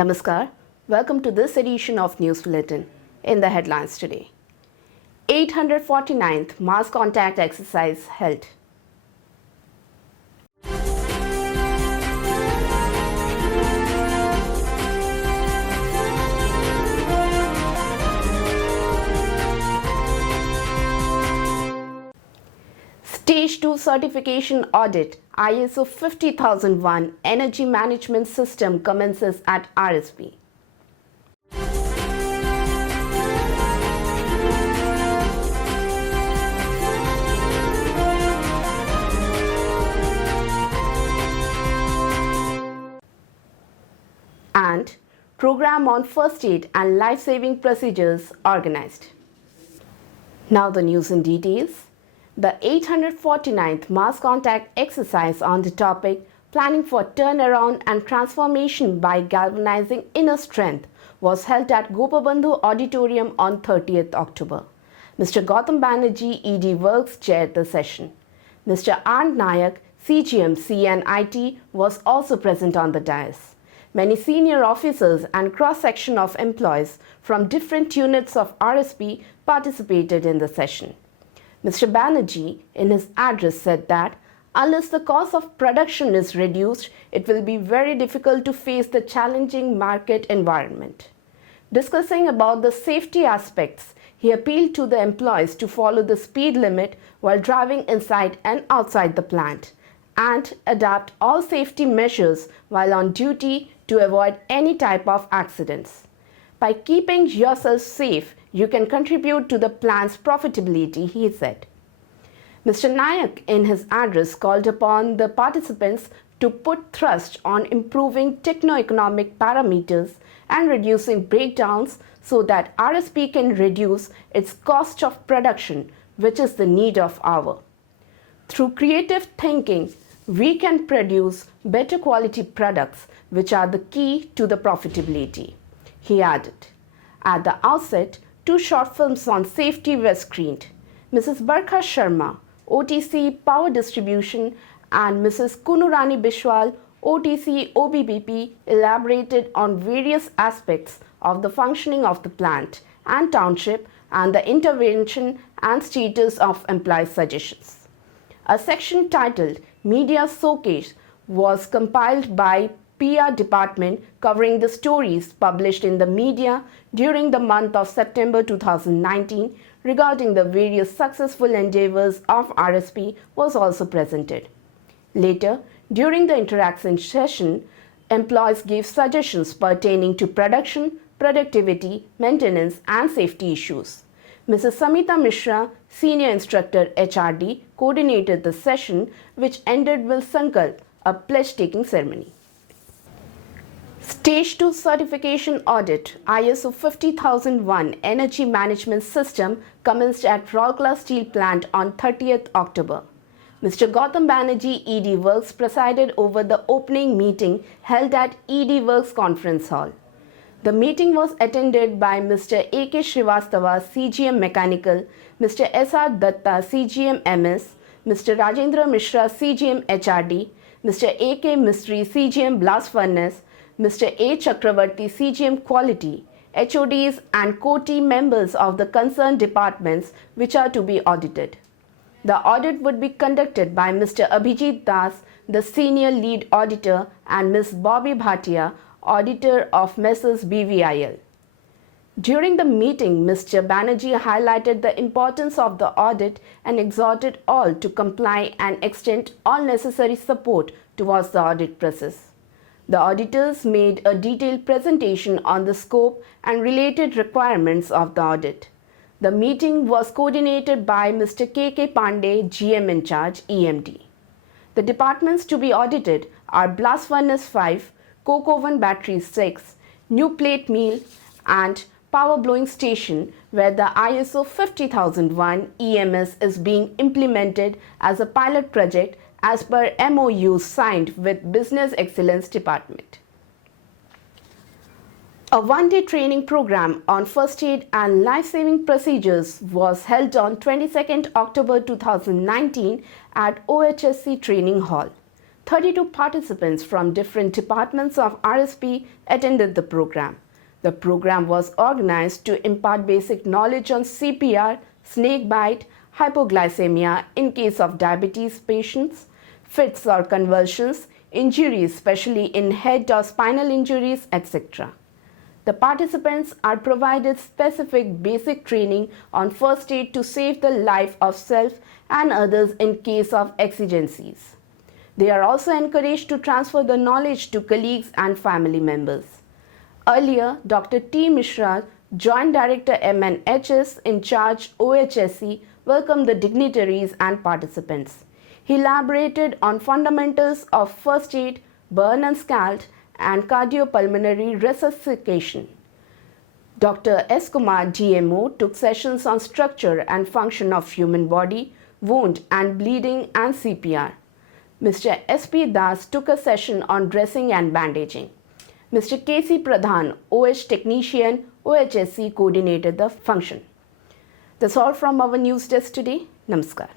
Namaskar. Welcome to this edition of News Bulletin. In the headlines today, 849th mass contact exercise held. Stage 2 certification audit ISO 50001 energy management system commences at RSTV. And program on first aid and life-saving procedures organized. Now the news in details. The 849th mass contact exercise on the topic Planning for Turnaround and Transformation by Galvanizing Inner Strength was held at Gopabandhu Auditorium on 30th October. Mr. Gautam Banerjee, ED Works, chaired the session. Mr. Arnd Nayak, CGM, CNIT, was also present on the dais. Many senior officers and cross-section of employees from different units of RSP participated in the session. Mr. Banerjee, in his address, said that unless the cost of production is reduced, it will be very difficult to face the challenging market environment. Discussing about the safety aspects, he appealed to the employees to follow the speed limit while driving inside and outside the plant and adapt all safety measures while on duty to avoid any type of accidents. By keeping yourself safe, you can contribute to the plant's profitability, he said. Mr. Nayak, in his address, called upon the participants to put thrust on improving techno-economic parameters and reducing breakdowns so that RSP can reduce its cost of production, which is the need of hour. Through creative thinking, we can produce better quality products, which are the key to the profitability, he added. At the outset, 2 short films on safety were screened. Mrs. Barkha Sharma, OTC Power Distribution, and Mrs. Kunurani Bishwal, OTC OBBP, elaborated on various aspects of the functioning of the plant and township and the intervention and status of employee suggestions. A section titled Media Showcase was compiled by PR department covering the stories published in the media during the month of September 2019 regarding the various successful endeavors of RSP was also presented. Later, during the interaction session, employees gave suggestions pertaining to production, productivity, maintenance and safety issues. Mrs. Samita Mishra, Senior Instructor HRD, coordinated the session, which ended with Sankalp, a pledge-taking ceremony. Stage 2 certification audit ISO 50001 energy management system commenced at Rourkela steel plant on 30th October. Mr. Gautam Banerjee, ED Works, presided over the opening meeting held at ED Works Conference Hall. The meeting was attended by Mr. A.K. Srivastava, CGM Mechanical, Mr. S.R. Datta, CGM MS, Mr. Rajendra Mishra, CGM HRD, Mr. A.K. Mistry, CGM Blast Furnace, Mr. A. Chakravarti, CGM Quality, HODs and co-team members of the concerned departments which are to be audited. The audit would be conducted by Mr. Abhijit Das, the Senior Lead Auditor, and Ms. Bobby Bhatia, Auditor of Messrs. BVIL. During the meeting, Mr. Banerjee highlighted the importance of the audit and exhorted all to comply and extend all necessary support towards the audit process. The auditors made a detailed presentation on the scope and related requirements of the audit. The meeting was coordinated by Mr. K.K. Pandey, GM in charge, EMD. The departments to be audited are Blast Furnace 5, Coke Oven Battery 6, New Plate Mill, and Power Blowing Station, where the ISO 50001 EMS is being implemented as a pilot project as per MOU signed with Business Excellence Department. A one-day training program on first aid and life-saving procedures was held on 22nd October 2019 at OHSC Training Hall. 32 participants from different departments of RSP attended the program. The program was organized to impart basic knowledge on CPR, snakebite, hypoglycemia in case of diabetes patients, fits or convulsions, injuries especially in head or spinal injuries, etc. The participants are provided specific basic training on first aid to save the life of self and others in case of exigencies. They are also encouraged to transfer the knowledge to colleagues and family members. Earlier, Dr. T. Mishra, Joint Director MNHS in charge OHSC, welcomed the dignitaries and participants. He elaborated on fundamentals of first aid, burn and scald, and cardiopulmonary resuscitation. Dr. S. Kumar, DMO, took sessions on structure and function of human body, wound and bleeding, and CPR. Mr. S. P. Das took a session on dressing and bandaging. Mr. K. C. Pradhan, OH technician, OHSC, coordinated the function. That's all from our news desk today. Namaskar.